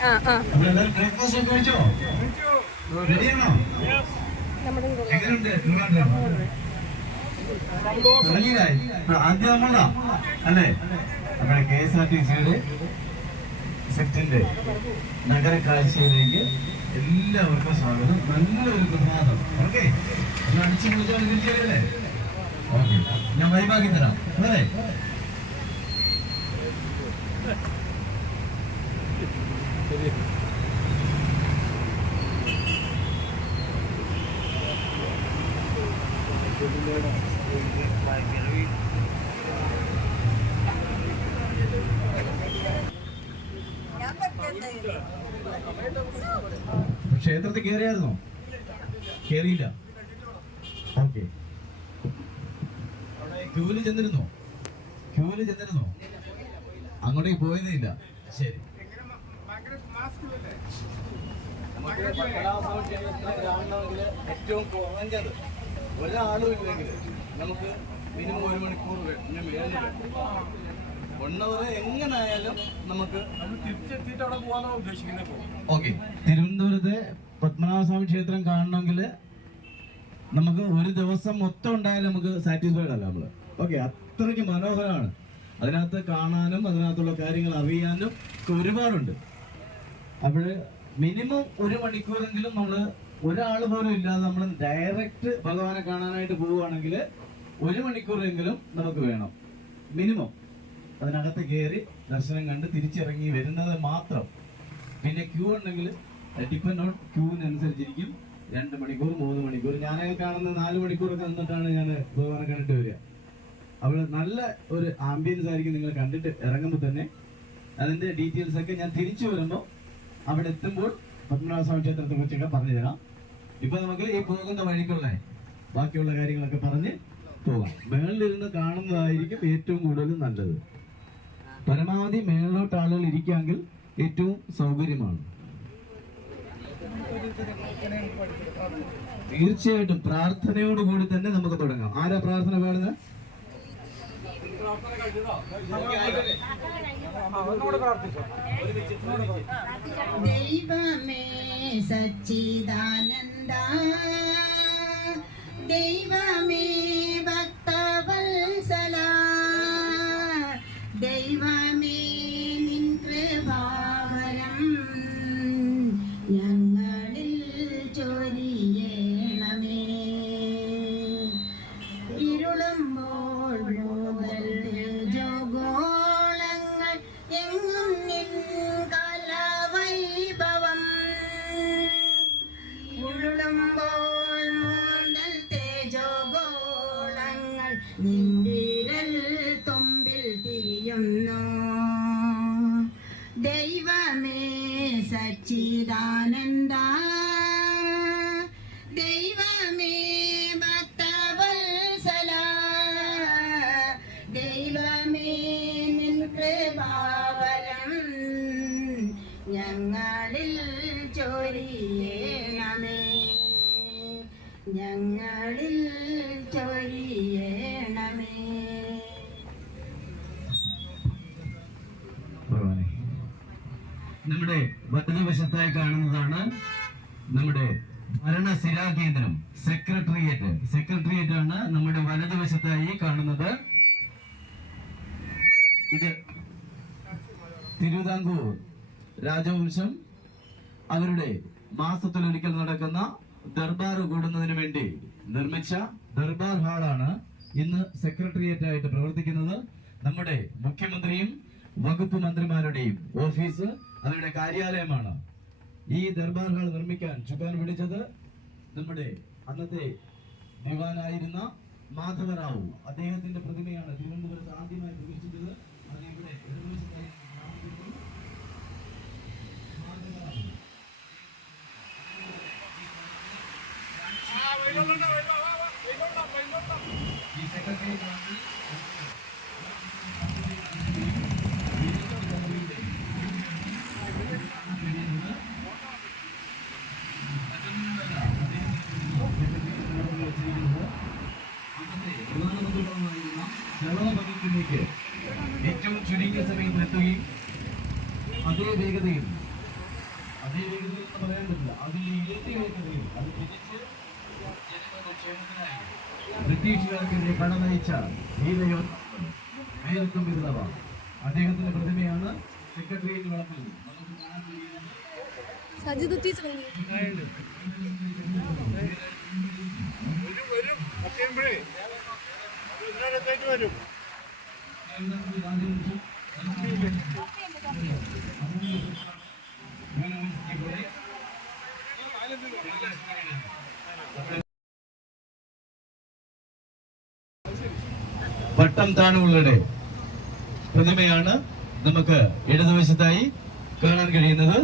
Breakfast ഒക്കെ കഴിച്ചോ? റെഡിയാണോ? എങ്ങനെയുണ്ട്? ആദ്യം നമ്മളാ അല്ലേ? നമ്മുടെ KSRTCയുടെ സെക്ടറിന്റെ നഗര കാഴ്ചയിലേക്ക് എല്ലാവർക്കും സ്വാഗതം. നല്ലൊരു പ്രഭാതം. ഓക്കെ, അടിച്ചു പൊളിച്ചാൽ തിരിച്ചല്ലേ? ഓക്കെ, ഞാൻ വൈബാക്കി തരാം അല്ലേ? ക്ഷേത്രത്തിൽ കയറിയായിരുന്നോ? കയറിയില്ല. ഓക്കെ, ക്യൂവില് ചെന്നിരുന്നോ? അങ്ങോട്ടേക്ക് പോയതേ ഇല്ല. ശരി, കാണണമെങ്കിൽ ഏറ്റവും കുറഞ്ഞത് ഒരാളും ഇല്ലെങ്കിൽ നമുക്ക് മിനിമം 1 മണിക്കൂർ 1 അവർ എങ്ങനായാലും നമുക്ക് തിരിച്ചെത്തിയിട്ട് അവിടെ പോകാനാണ് ഉദ്ദേശിക്കുന്നത്. ഓക്കെ, തിരുവനന്തപുരത്തെ പത്മനാഭസ്വാമി ക്ഷേത്രം കാണണമെങ്കിൽ നമുക്ക് ഒരു ദിവസം മൊത്തം ഉണ്ടായാലും നമുക്ക് സാറ്റിസ്ഫൈഡ് അല്ല നമ്മള്. ഓക്കെ, അത്രയ്ക്ക് മനോഹരമാണ്. അതിനകത്ത് കാണാനും അതിനകത്തുള്ള കാര്യങ്ങൾ അറിയാനും ഒരുപാടുണ്ട്. അപ്പോഴ് മിനിമം 1 മണിക്കൂറെങ്കിലും നമ്മള് ഒരാൾ പോലും ഇല്ലാതെ നമ്മൾ ഡയറക്റ്റ് ഭഗവാനെ കാണാനായിട്ട് പോവുകയാണെങ്കിൽ 1 മണിക്കൂറെങ്കിലും നമുക്ക് വേണം മിനിമം. അതിനകത്ത് കയറി ദർശനം കണ്ട് തിരിച്ചിറങ്ങി വരുന്നത് മാത്രം. പിന്നെ ക്യൂ ഉണ്ടെങ്കിൽ ഡിപ്പെൻഡ് ഓൺ ക്യൂവിനനുസരിച്ചിരിക്കും. 2 മണിക്കൂർ 3 മണിക്കൂർ. ഞാനൊക്കെ കാണുന്ന 4 മണിക്കൂറൊക്കെ നിന്നിട്ടാണ് ഞാൻ ഭഗവാനെ കണ്ടിട്ട് വരിക. അവിടെ നല്ല ഒരു ആംബിയൻസ് ആയിരിക്കും നിങ്ങൾ കണ്ടിട്ട് ഇറങ്ങുമ്പോൾ തന്നെ. അതിന്റെ ഡീറ്റെയിൽസ് ഒക്കെ ഞാൻ തിരിച്ചു വരുമ്പോൾ അവിടെ എത്തുമ്പോൾ പത്മനാഭസ്വാമി ക്ഷേത്രത്തെ കുറിച്ചൊക്കെ പറഞ്ഞു തരാം. ഇപ്പൊ നമുക്ക് ഈ പോകുന്ന വഴിക്കുള്ള ബാക്കിയുള്ള കാര്യങ്ങളൊക്കെ പറഞ്ഞ് പോകാം. മേളിലിരുന്ന് കാണുന്നതായിരിക്കും ഏറ്റവും കൂടുതൽ നല്ലത്. പരമാവധി മേളിലോട്ട് ആളുകൾ ഇരിക്കാമെങ്കിൽ ഏറ്റവും സൗകര്യമാണ്. തീർച്ചയായിട്ടും പ്രാർത്ഥനയോടുകൂടി തന്നെ നമുക്ക് തുടങ്ങാം. ആരാ പ്രാർത്ഥന പാടുന്നത്? ദൈവമേ സച്ചിദാനന്ദ, ദൈവമേ ഭക്തവത്സല, ദൈവമേ നിൻ കൃപാവരം ഞങ്ങളിൽ ചൊരിയണമേ. ഇരുളുമ്പോൾ മുതൽ ജോഗോളങ്ങൾ എങ്ങും നിൻ കലവൈഭവം, ഉരുളുമ്പോൾ മുതൽ തേജോഗോളങ്ങൾ നിൻവിരൽ തുമ്പിൽ തിരിയുന്നു. ദൈവമേ സച്ചിദാനന്ദ, ദൈവമേ ഭക്തവത്സല, ദൈവമേ നിൻ കൃപാവരം ഞങ്ങളിൽ ചൊരിയണമേ, ഞങ്ങളിൽ ചൊരിയണമേ. നമ്മുടെ വലതുവശത്തായി കാണുന്നതാണ് നമ്മുടെ ഭരണസിരാ കേന്ദ്രം, സെക്രട്ടേറിയറ്റ് ആണ് നമ്മുടെ വലതുവശത്തായി കാണുന്നത്. ഇത് തിരുവിതാംകൂർ രാജവംശം അവരുടെ മാസത്തിലൊരിക്കൽ നടക്കുന്ന ദർബാർ കൂടുന്നതിന് വേണ്ടി നിർമ്മിച്ച ദർബാർ ഹാളാണ് ഇന്ന് സെക്രട്ടേറിയറ്റ് ആയിട്ട് പ്രവർത്തിക്കുന്നത്. നമ്മുടെ മുഖ്യമന്ത്രിയും വകുപ്പ് മന്ത്രിമാരുടെയും ഓഫീസ്, അവരുടെ കാര്യാലയമാണ്. ഈ ദർബാർ ഹാൾ നിർമ്മിക്കാൻ ചുക്കാൻ പിടിച്ചത് നമ്മുടെ അന്നത്തെ ദിവാനായിരുന്ന മാധവറാവു. അദ്ദേഹത്തിന്റെ പ്രതിമയാണ് തിരുവനന്തപുരത്ത് ആദ്യമായി പ്രതിഷ്ഠിച്ചത്. അത് ഇവിടെ ഈ സെക്രട്ടേറിയറ്റ് ഏറ്റവും ചുരുങ്ങിയ സമയത്ത് എത്തുകയും അതേ വേഗതയിൽ ബ്രിട്ടീഷുകാർക്കെതിരെ കടനയിച്ച ധീരയോദ്ധം ബിർളവ. അദ്ദേഹത്തിന്റെ പ്രതിമയാണ് സെക്രട്ടേറിയറ്റ് വളപ്പിൽ വരും. പട്ടം താണുകളുടെ പ്രതിമയാണ് നമുക്ക് ഇടതുവശത്തായി കാണാൻ കഴിയുന്നത്.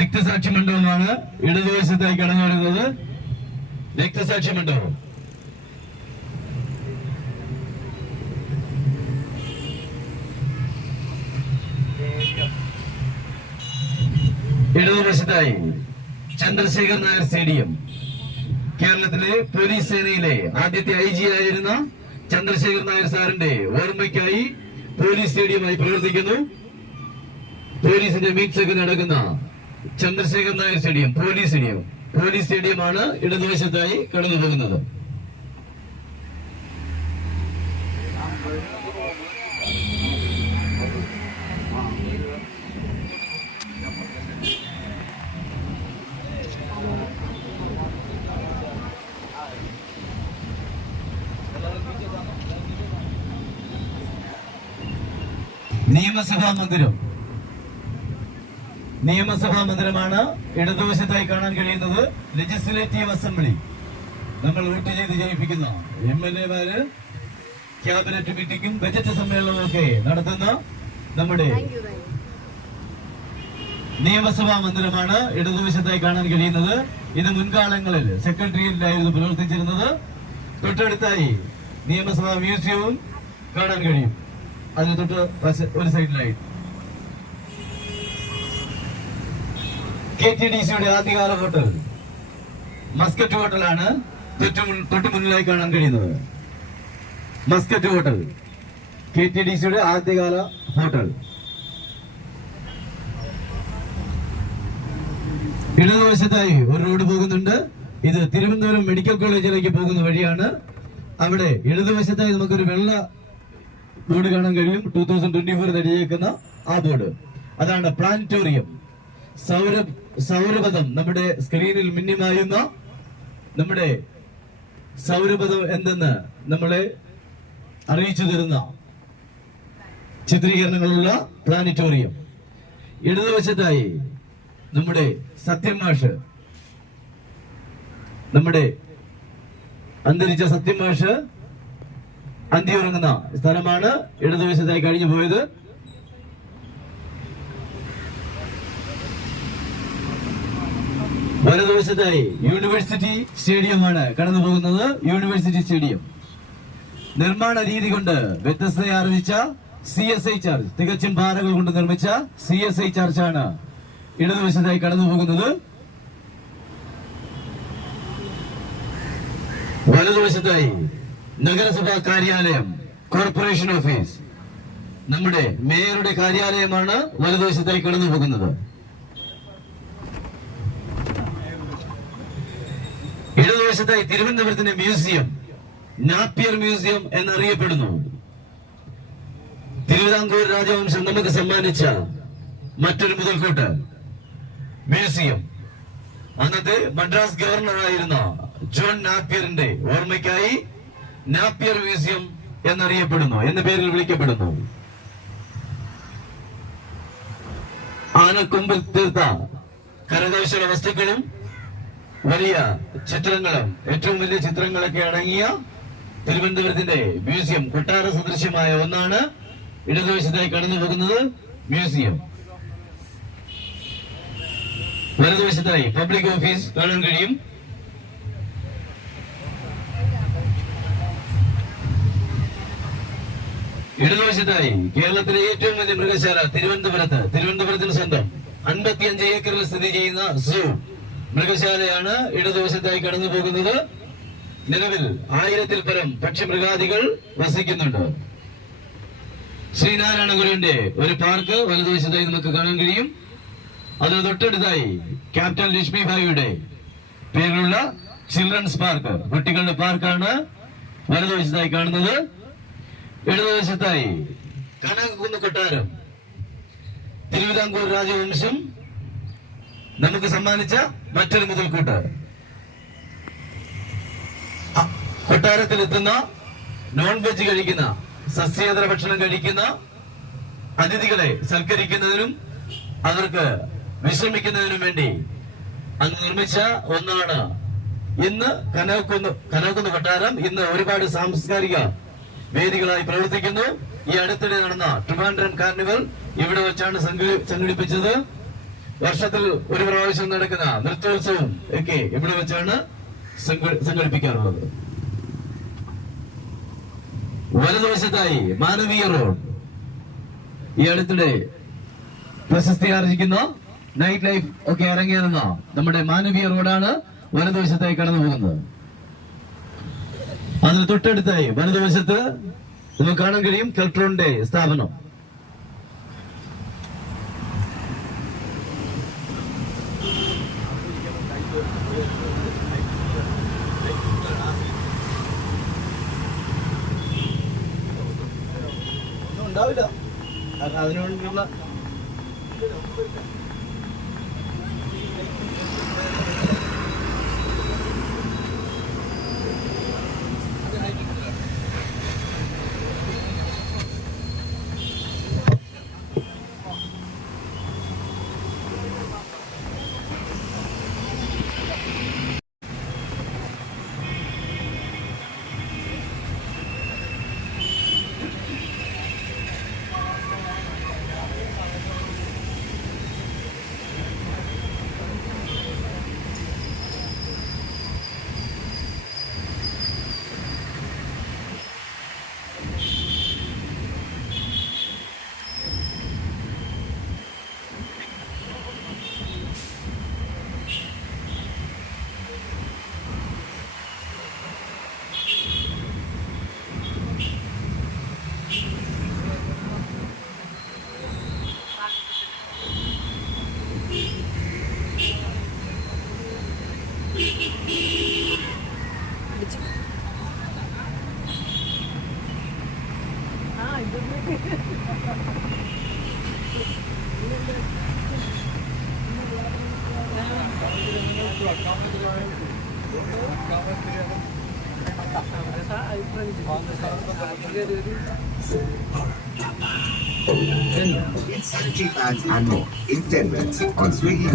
രക്തസാക്ഷി മണ്ഡപമാണ് ഇടതുവശത്തായി കടന്നു വരുന്നത്. രക്തസാക്ഷി മണ്ഡപം ഇടതുവശത്തായി ചന്ദ്രശേഖർ നായർ സ്റ്റേഡിയം. കേരളത്തിലെ പോലീസ് സേനയിലെ ആദ്യത്തെ IG ആയിരുന്ന ചന്ദ്രശേഖർ നായർ സാറിന്റെ ഓർമ്മയ്ക്കായി പോലീസ് സ്റ്റേഡിയമായി പ്രവർത്തിക്കുന്നു. പോലീസിന്റെ മീറ്റ്സ് ഒക്കെ നടക്കുന്ന ചന്ദ്രശേഖർ നായർ സ്റ്റേഡിയം പോലീസ് സ്റ്റേഡിയമാണ് ഇടതുവശത്തായി കടന്നു പോകുന്നത്. നിയമസഭാ മന്ദിരമാണ് ഇടതുവശത്തായി കാണാൻ കഴിയുന്നത്. ലെജിസ്ലേറ്റീവ് അസംബ്ലി, നമ്മൾ വോട്ട് ചെയ്ത് ജയിപ്പിക്കുന്ന MLA-മാര് ക്യാബിനറ്റ് മീറ്റിംഗും ബജറ്റ് സമ്മേളനവും ഒക്കെ നടത്തുന്ന നമ്മുടെ നിയമസഭാ മന്ദിരമാണ് ഇടതുവശത്തായി കാണാൻ കഴിയുന്നത്. ഇത് മുൻകാലങ്ങളിൽ സെക്രട്ടേറിയറ്റിലായിരുന്നു പ്രവർത്തിച്ചിരുന്നത്. തൊട്ടടുത്തായി നിയമസഭാ മ്യൂസിയവും കാണാൻ കഴിയും. അതിന് തൊട്ട് ഒരു സൈഡിലായി KTDCയുടെ ആദ്യകാല ഹോട്ടൽ മസ്കറ്റ് ഹോട്ടലാണ് തൊട്ട് മുന്നിലായി കാണാൻ കഴിയുന്നത്. മസ്കറ്റ് ഹോട്ടൽ KTDCയുടെ ആദ്യകാല ഹോട്ടൽ. ഇടതുവശത്തായി ഒരു റോഡ് പോകുന്നുണ്ട്. ഇത് തിരുവനന്തപുരം മെഡിക്കൽ കോളേജിലേക്ക് പോകുന്ന വഴിയാണ്. അവിടെ ഇടതുവശത്തായി നമുക്കൊരു വെള്ള ബോർഡ് കാണാൻ കഴിയും. 2024 എഴുതിയേക്കുന്ന ആ ബോർഡ്, അതാണ് പ്ലാനറ്റോറിയം. സൗരപഥം നമ്മുടെ സ്ക്രീനിൽ മിന്നിമായുന്ന നമ്മുടെ സൗരപഥം എന്തെന്ന് നമ്മളെ അറിയിച്ചു തരുന്ന ചിത്രീകരണങ്ങളുള്ള പ്ലാനറ്റോറിയം. ഇടതുവശത്തായി നമ്മുടെ സത്യം മാഷ്, നമ്മുടെ അന്തരിച്ച സത്യം മാഷ് അന്തിയുറങ്ങുന്ന സ്ഥലമാണ് ഇടതുവശത്തായി കഴിഞ്ഞു പോയത്. വലതുവശത്തായി യൂണിവേഴ്സിറ്റി സ്റ്റേഡിയമാണ് കടന്നു പോകുന്നത്. യൂണിവേഴ്സിറ്റി സ്റ്റേഡിയം നിർമ്മാണ രീതി കൊണ്ട് വ്യത്യസ്തത ആർജിച്ച CSI ചർച്ച്, തികച്ചും പാറകൾ കൊണ്ട് നിർമ്മിച്ച CSI ചർച്ചാണ് ഇടതുവശത്തായി കടന്നു പോകുന്നത്. വലതുവശത്തായി നഗരസഭാ കാര്യാലയം, കോർപ്പറേഷൻ ഓഫീസ്, നമ്മുടെ മേയറുടെ കാര്യാലയമാണ് വലതുവശത്തായി കടന്നു പോകുന്നത്. ഇടതുവശത്തായി തിരുവനന്തപുരത്തിന്റെ മ്യൂസിയം, നാപ്പിയർ മ്യൂസിയം എന്നറിയപ്പെടുന്നു. തിരുവിതാംകൂർ രാജവംശം നമുക്ക് സമ്മാനിച്ച മറ്റൊരു മുതൽക്കൂട്ട് മ്യൂസിയം. അന്നത്തെ മദ്രാസ് ഗവർണറായിരുന്ന ജോൺ നാപ്പിയറിന്റെ ഓർമ്മയ്ക്കായി നാപ്പിയർ മ്യൂസിയം എന്നറിയപ്പെടുന്നു, എന്ന പേരിൽ വിളിക്കപ്പെടുന്നു. ആനക്കൊമ്പിൽ തീർത്ത കരകൗശല വസ്തുക്കളും വലിയ ചിത്രങ്ങളും ഏറ്റവും വലിയ ചിത്രങ്ങളൊക്കെ അടങ്ങിയ തിരുവനന്തപുരത്തിന്റെ മ്യൂസിയം, കൊട്ടാര സദൃശ്യമായ ഒന്നാണ് ഇടതുവശത്തായി കടന്നു പോകുന്നത് മ്യൂസിയം. വലതുവശത്തായി പബ്ലിക് ഓഫീസ് കാണാൻ കഴിയും. ഇടതുവശത്തായി കേരളത്തിലെ ഏറ്റവും വലിയ മൃഗശാല തിരുവനന്തപുരത്തിന് സ്വന്തം 55 ഏക്കറിൽ സ്ഥിതി ചെയ്യുന്ന സൂ മൃഗശാലയാണ് ഇടതുവശത്തായി കടന്നു പോകുന്നത്. നിലവിൽ 1000-ൽ പരം പക്ഷിമൃഗാദികൾ വസിക്കുന്നുണ്ട്. ശ്രീനാരായണ ഗുരുവിന്റെ ഒരു പാർക്ക് വലതുവശത്തായി നമുക്ക് കാണാൻ കഴിയും. അതിന് തൊട്ടടുത്തായി ക്യാപ്റ്റൻ ലക്ഷ്മി ഭായിയുടെ പേരിലുള്ള ചിൽഡ്രൻസ് പാർക്ക്, കുട്ടികളുടെ പാർക്കാണ് വലതുവശത്തായി കാണുന്നത്. ഇടതുവശത്തായി കനകക്കുന്ന് കൊട്ടാരം, തിരുവിതാംകൂർ രാജവംശം നമുക്ക് സമ്മാനിച്ച മറ്റൊരു മുതൽക്കൂട്ട്. കൊട്ടാരത്തിലെത്തുന്ന നോൺ വെജ് കഴിക്കുന്ന, സസ്യേതര ഭക്ഷണം കഴിക്കുന്ന അതിഥികളെ സൽക്കരിക്കുന്നതിനും അവർക്ക് വിശ്രമിക്കുന്നതിനും വേണ്ടി അന്ന് നിർമ്മിച്ച ഒന്നാണ് ഇന്ന് കനകക്കുന്ന് കൊട്ടാരം. ഇന്ന് ഒരുപാട് സാംസ്കാരിക വേദികളായി പ്രവർത്തിക്കുന്നു. ഈ അടുത്തിടെ നടന്ന ട്രിവാൻഡ്രം കാർണിവൽ ഇവിടെ വെച്ചാണ് സംഘടിപ്പിച്ചത്. വർഷത്തിൽ ഒരു പ്രാവശ്യം നടക്കുന്ന നൃത്തോത്സവം ഒക്കെ ഇവിടെ വെച്ചാണ് സംഘടിപ്പിക്കാറുള്ളത്. വലതുവശത്തായി മാനവീയ റോഡ്, ഈ അടുത്തിടെ പ്രശസ്തി ആർജിക്കുന്ന നൈറ്റ് ലൈഫ് ഒക്കെ ഇറങ്ങിയിരുന്ന നമ്മുടെ മാനവീയ റോഡാണ് വലതുവശത്തായി കടന്നു പോകുന്നത്. അതിന് തൊട്ടടുത്തായി വലതുവശത്ത് നമുക്ക് കാണാൻ കഴിയും കെൽട്രോണിന്റെ സ്ഥാപനം. ഉണ്ടാവില്ല, അതിനുവേണ്ടിയുള്ള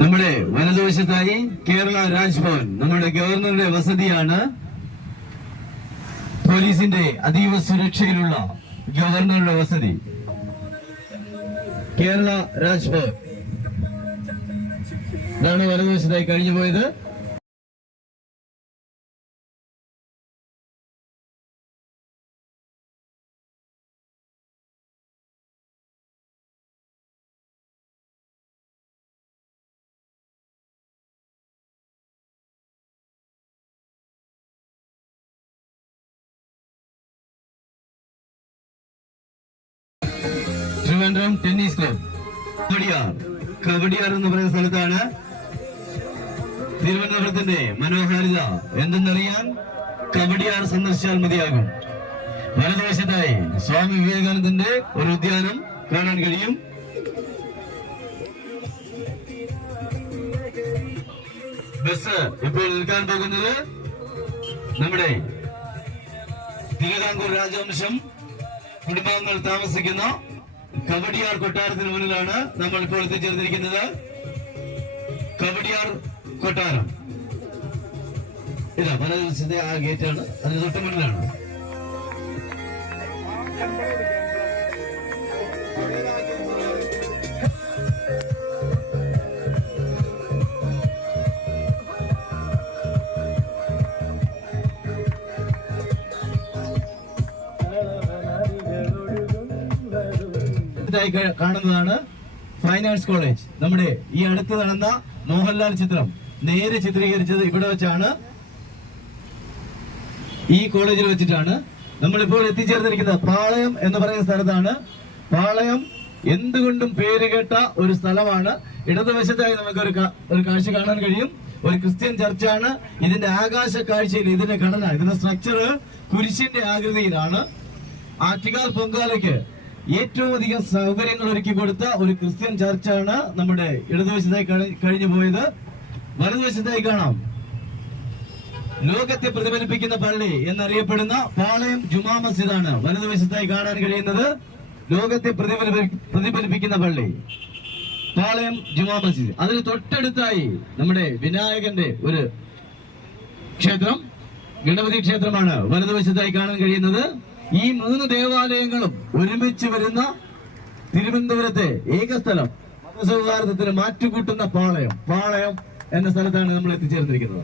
നമ്മുടെ വലതുവശത്തായി കേരള രാജ്ഭവൻ, നമ്മുടെ ഗവർണറുടെ വസതിയാണ്. പോലീസിന്റെ അതീവ സുരക്ഷയിലുള്ള ഗവർണറുടെ വസതി കേരള രാജ്ഭവൻ ഇതാണ് വലതുവശത്തായി കഴിഞ്ഞു പോയത്. ട്രിവാൻഡ്രം ടെന്നീസ് ക്ലബ്, കവടിയാർ എന്ന് പറയുന്ന സ്ഥലത്താണ്. തിരുവനന്തപുരത്തിന്റെ മനോഹാരിത എന്തെന്നറിയാൻ കവടിയാർ സന്ദർശിച്ചാൽ മതിയാകും. വലതുവശത്തായി സ്വാമി വിവേകാനന്ദന്റെ ഒരു ഉദ്യാനം കാണാൻ കഴിയും. ബസ് ഇപ്പോൾ നിൽക്കാൻ പോകുന്നത് നമ്മുടെ തിരുവിതാംകൂർ രാജവംശം കുടുംബാംഗങ്ങൾ താമസിക്കുന്ന കവടിയാർ കൊട്ടാരത്തിന് മുന്നിലാണ് നമ്മൾ ഇപ്പോൾ എത്തിച്ചേർന്നിരിക്കുന്നത്. കവടിയാർ കൊട്ടാരം ഇതാ വലതുവശത്തെ ആ ഗേറ്റാണ്, അതിന് തൊട്ട് മുന്നിലാണ്. അടുത്തായി കാണുന്നതാണ് ഫൈൻ ആർട്സ് കോളേജ്. നമ്മുടെ ഈ അടുത്ത് നടന്ന മോഹൻലാൽ ചിത്രം നേരെ ചിത്രീകരിച്ചത് ഇവിടെ വെച്ചാണ്, ഈ കോളേജിൽ വെച്ചിട്ടാണ്. നമ്മളിപ്പോൾ എത്തിച്ചേർന്നിരിക്കുന്നത് പാളയം എന്ന് പറയുന്ന സ്ഥലത്താണ്. പാളയം എന്തുകൊണ്ടും പേരുകേട്ട ഒരു സ്ഥലമാണ്. ഇടതുവശത്തായി നമുക്ക് ഒരു കാഴ്ച കാണാൻ കഴിയും. ഒരു ക്രിസ്ത്യൻ ചർച്ചാണ്. ഇതിന്റെ ആകാശ കാഴ്ചയിൽ ഇതിന്റെ ഘടന, ഇതിന്റെ സ്ട്രക്ചർ കുരിശിന്റെ ആകൃതിയിലാണ്. ആറ്റുകാൽ പൊങ്കാലയ്ക്ക് ഏറ്റവും അധികം സൗകര്യങ്ങൾ ഒരുക്കി കൊടുത്ത ഒരു ക്രിസ്ത്യൻ ചർച്ചാണ് നമ്മുടെ ഇടതുവശത്തായി കഴിഞ്ഞു പോയത്. വലതുവശത്തായി കാണാം ലോകത്തെ പ്രതിഫലിപ്പിക്കുന്ന പള്ളി എന്നറിയപ്പെടുന്ന പാളയം ജുമാ മസ്ജിദാണ് വലതുവശത്തായി കാണാൻ കഴിയുന്നത്. ലോകത്തെ പ്രതിഫലിപ്പിക്കുന്ന പള്ളി പാളയം ജുമാ മസ്ജിദ്. അതിന് തൊട്ടടുത്തായി നമ്മുടെ വിനായകന്റെ ഒരു ക്ഷേത്രം, ഗണപതി ക്ഷേത്രമാണ് വലതുവശത്തായി കാണാൻ കഴിയുന്നത്. ഈ 3 ദേവാലയങ്ങളും ഒരുമിച്ച് വരുന്ന തിരുവനന്തപുരത്തെ ഏക സ്ഥലം, മതസൗഹാർദ്ദത്തിന് മാറ്റുകൂട്ടുന്ന പാളയം എന്ന സ്ഥലത്താണ് നമ്മൾ എത്തിച്ചേർന്നിരിക്കുന്നത്.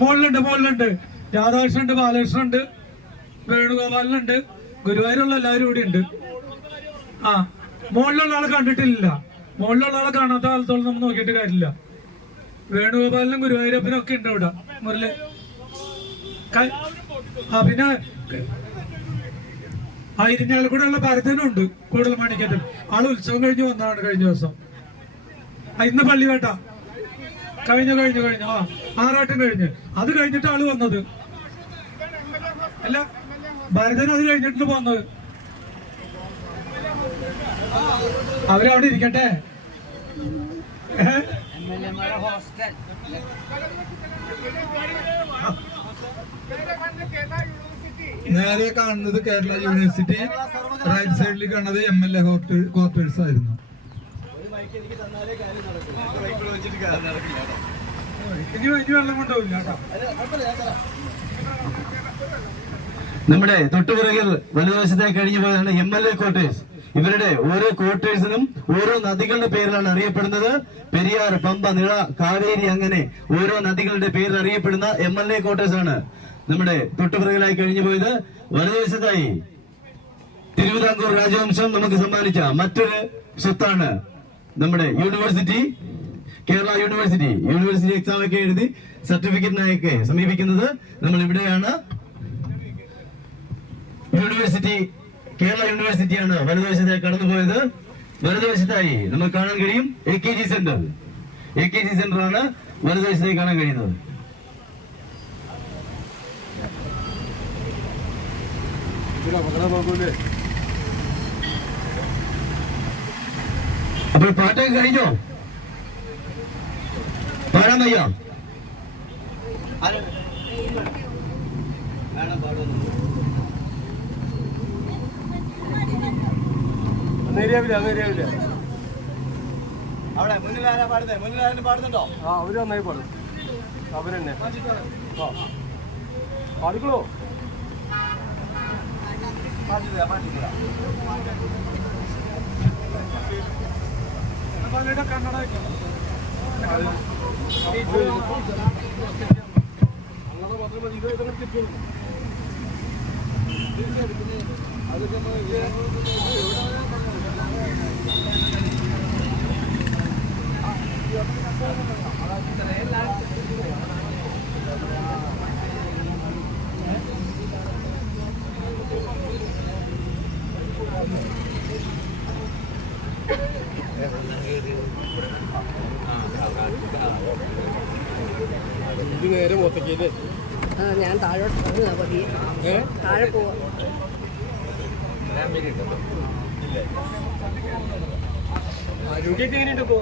മുകളിലുണ്ട് രാധാകൃഷ്ണനുണ്ട്, ബാലകൃഷ്ണനുണ്ട്, വേണുഗോപാലനുണ്ട്, ഗുരുവായൂരുള്ള എല്ലാവരും ഇവിടെ ഉണ്ട്. മുകളിലുള്ള ആളെ കണ്ടിട്ടില്ല. മുകളിലുള്ള ആളെ കാണാത്ത കാലത്തോളം നമ്മൾ നോക്കിയിട്ട് കാര്യമില്ല. വേണുഗോപാലനും ഗുരുവായൂരപ്പനും ഒക്കെ ഉണ്ട് ഇവിടെ മുരളി. പിന്നെ ഇരിഞ്ഞാലക്കൂടെയുള്ള ഭരതനുണ്ട് കൂടുതൽ മാണിക്കത്തിൽ. ആള് ഉത്സവം കഴിഞ്ഞ് വന്നതാണ് കഴിഞ്ഞ ദിവസം. ഇന്ന് പള്ളിവേട്ട കഴിഞ്ഞു ആറാട്ടം കഴിഞ്ഞ് അത് കഴിഞ്ഞിട്ട് ആള് വന്നത് അല്ല, ഭരതൻ അത് കഴിഞ്ഞിട്ട് പോന്നത്. അവരവിടെ ഇരിക്കട്ടെ. നേരെ കാണുന്നത് കേരള യൂണിവേഴ്സിറ്റി, റൈറ്റ് സൈഡിൽ കാണുന്നത് MLA ക്വാർട്ടേഴ്സ് ആയിരുന്നു. നമ്മുടെ തൊട്ടുപിറകിൽ വലതുവശത്തായി കഴിഞ്ഞു പോയതാണ് MLA ക്വാർട്ടേഴ്സ്. ഇവരുടെ ഓരോ ക്വാർട്ടേഴ്സിനും ഓരോ നദികളുടെ പേരിലാണ് അറിയപ്പെടുന്നത്. പെരിയാർ, പമ്പ, നിള, കാവേരി, അങ്ങനെ ഓരോ നദികളുടെ പേരിൽ അറിയപ്പെടുന്ന MLA ക്വാർട്ടേഴ്സ് ആണ് നമ്മുടെ തൊട്ടുപിറകിലായി കഴിഞ്ഞു പോയത്. വലതുവശത്തായി തിരുവിതാംകൂർ രാജവംശം നമുക്ക് സമ്മാനിച്ച മറ്റൊരു സ്വത്താണ് നമ്മുടെ യൂണിവേഴ്സിറ്റി, കേരള യൂണിവേഴ്സിറ്റി എക്സാം ഒക്കെ എഴുതി സർട്ടിഫിക്കറ്റിനായൊക്കെ സമീപിക്കുന്നത് നമ്മൾ ഇവിടെയാണ്. കേരള യൂണിവേഴ്സിറ്റിയാണ് വലതുവശത്തായി കടന്നുപോയത്. വലതുവശത്തായി നമുക്ക് കാണാൻ കഴിയും AKG സെന്റർ ആണ് വലതുവശത്തായി കാണാൻ കഴിയുന്നത്. അപ്പോൾ പാട്ടൊക്കെ കഴിഞ്ഞോ? പാടാൻ വയ്യ? അവിടെ മുന്നിൽ ആരാ പാടുന്നത്? മുന്നിൽ ആരും പാടുന്നുണ്ടോ? അവര് നന്നായി പാടും. അവരെന്നെ പാടിക്കോളൂ. കന്നഡ നേരെ മൊത്തക്കല്ലേ. ഞാൻ താഴോട്ട് പോകുന്ന പതി താഴെ പോവാ. ആരോഗ്യമൊക്കെ എങ്ങനെയുണ്ട് ഇപ്പോ?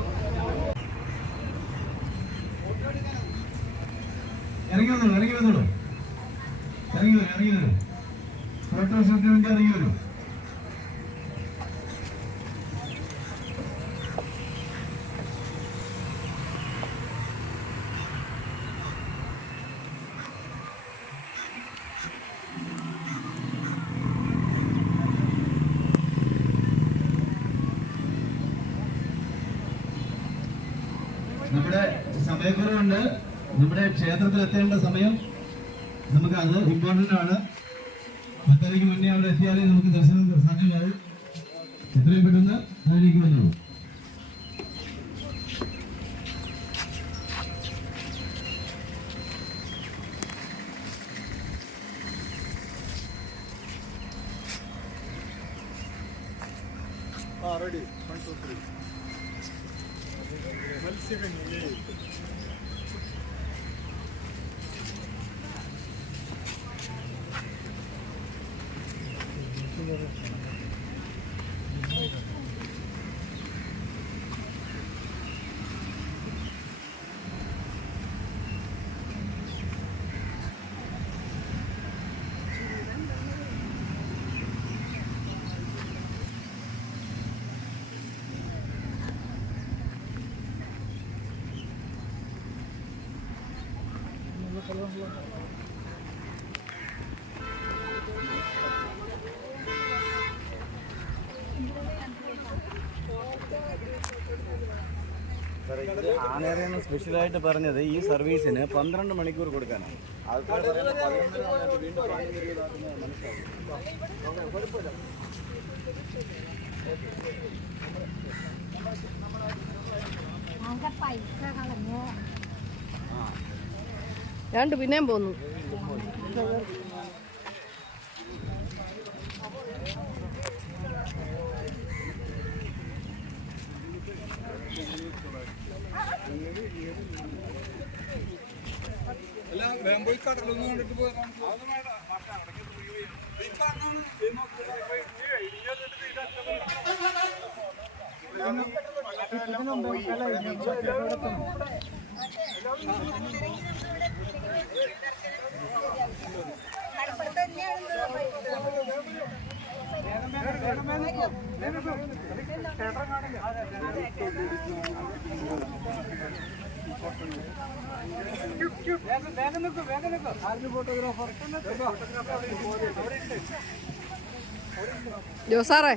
ഇറങ്ങി വന്നോളൂ. ഫോട്ടോഷൂട്ടിന് വേണ്ടി ഇറങ്ങി വരും. നമ്മുടെ സമയക്കുറവുണ്ട്. നമ്മുടെ ക്ഷേത്രത്തിൽ എത്തേണ്ട സമയം നമുക്ക് അത് ഇമ്പോർട്ടന്റ് ആണ്. 10:30 മുന്നേ അവിടെ എത്തിയാലേ നമുക്ക് ദർശനം സാധ്യമാവും. എത്രയും പെട്ടെന്ന് താഴേക്ക് വന്നു. ആനേരെന്ന് സ്പെഷ്യലായിട്ട് പറഞ്ഞത് ഈ സർവീസിന് 12 മണിക്കൂർ കൊടുക്കാനാണ്. ആൾക്കാർ വീണ്ടും രണ്ട് പിന്നെയും പോന്നു. പോയി കടലൊന്നും കണ്ടിട്ട് പോരാ. ജോസാറേ,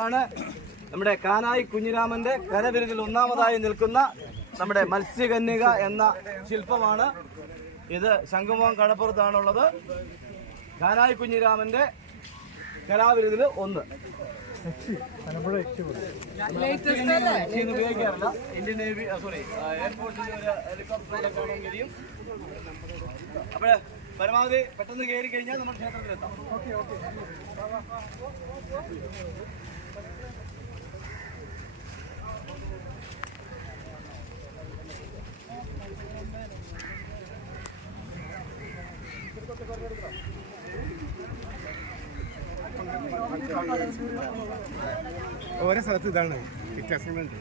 ാണ് നമ്മുടെ കാനായി കുഞ്ഞിരാമന്റെ കരവിരുതിൽ ഒന്നാമതായി നിൽക്കുന്ന നമ്മുടെ മത്സ്യകന്യക എന്ന ശില്പമാണ് ഇത്. ശംഖുമുഖം കടപ്പുറത്താണുള്ളത്. കാനായി കുഞ്ഞിരാമന്റെ കലാവിരുതിൽ 1. ഉപയോഗിക്കാറില്ല. ഇന്ത്യൻ നേവി എയർഫോഴ്സിന്റെ ഒരു ഹെലികോപ്റ്ററിലൂടെ കാണാൻ കഴിയും. അപ്പോൾ പരമാവധി പെട്ടെന്ന് കയറി കഴിഞ്ഞാൽ നമ്മൾ ക്ഷേത്രത്തിലെത്താം. ഓരോ സ്ഥലത്ത് ഇതാണ് വ്യത്യാസങ്ങളുണ്ട്.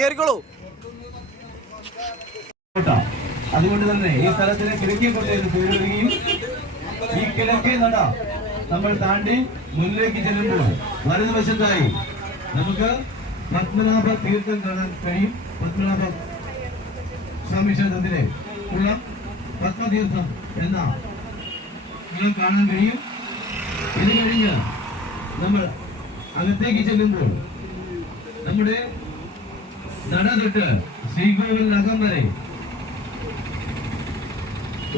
കേറിക്കോളൂ. അതുകൊണ്ട് തന്നെ ഈ സ്ഥലത്തിന് കിഴക്കേക്കോട്ട എന്ന് പേര് വരികയും ഈ കിഴക്കേ നട നമ്മൾ താണ്ടി മുന്നിലേക്ക് ചെല്ലുമ്പോൾ വലതുവശത്തായി നമുക്ക് പത്മനാഭ തീർത്ഥം കാണാൻ കഴിയും. പത്മനാഭ സ്വാമി ക്ഷേത്രത്തിലെ കുളം പത്മതീർത്ഥം എന്ന കുളം കാണാൻ കഴിയും. ഇത് കഴിഞ്ഞ് നമ്മൾ അകത്തേക്ക് ചെല്ലുമ്പോൾ നമ്മുടെ നട തൊട്ട് ശ്രീകോവിലിനകം വരെ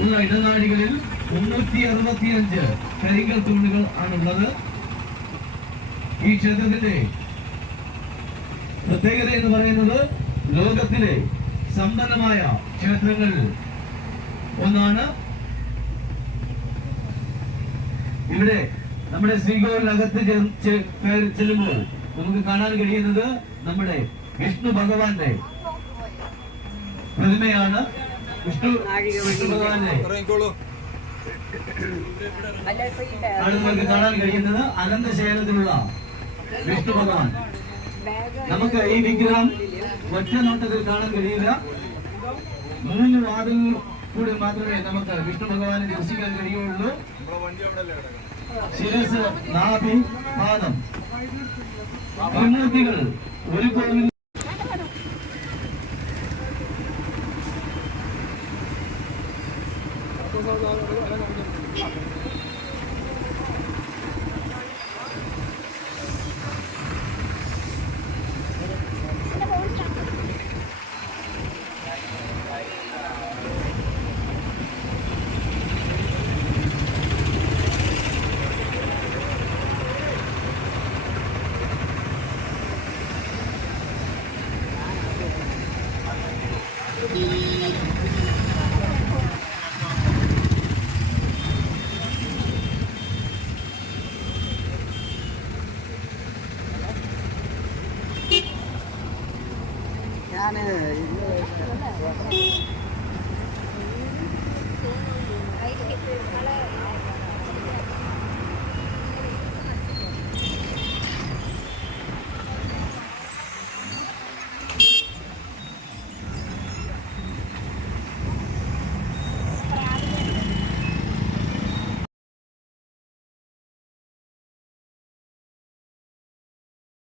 ഉള്ള ഇടനാഴികളിൽ 365 കരിങ്കൽ തൂണുകൾ ആണുള്ളത്. ഈ ക്ഷേത്രത്തിന്റെ പ്രത്യേകത എന്ന് പറയുന്നത് ലോകത്തിലെ സമ്പന്നമായ ക്ഷേത്രങ്ങളിൽ ഒന്നാണ്. ഇവിടെ നമ്മുടെ ശ്രീകോവിലിനകത്ത് ചെല്ലുമ്പോൾ നമുക്ക് കാണാൻ കഴിയുന്നത് നമ്മുടെ വിഷ്ണു ഭഗവാന്റെ പ്രതിമയാണ്. വിഷ്ണു ഭഗവാന്റെ ആണ് നമുക്ക് കാണാൻ കഴിയുന്നത്. അനന്തശയനത്തിലുള്ള വിഷ്ണു ഭഗവാൻ. നമുക്ക് ഈ വിഗ്രഹം ഒറ്റ നോട്ടത്തിൽ കാണാൻ കഴിയില്ല. 3 വാതിൽ കൂടി മാത്രമേ നമുക്ക് വിഷ്ണു ഭഗവാനെ ദർശിക്കാൻ കഴിയുള്ളൂ. ശിരസ്, നാഭി, പാദം, ത്രിമൂർത്തികൾ ഒരു കോവിൽ. ഞാൻ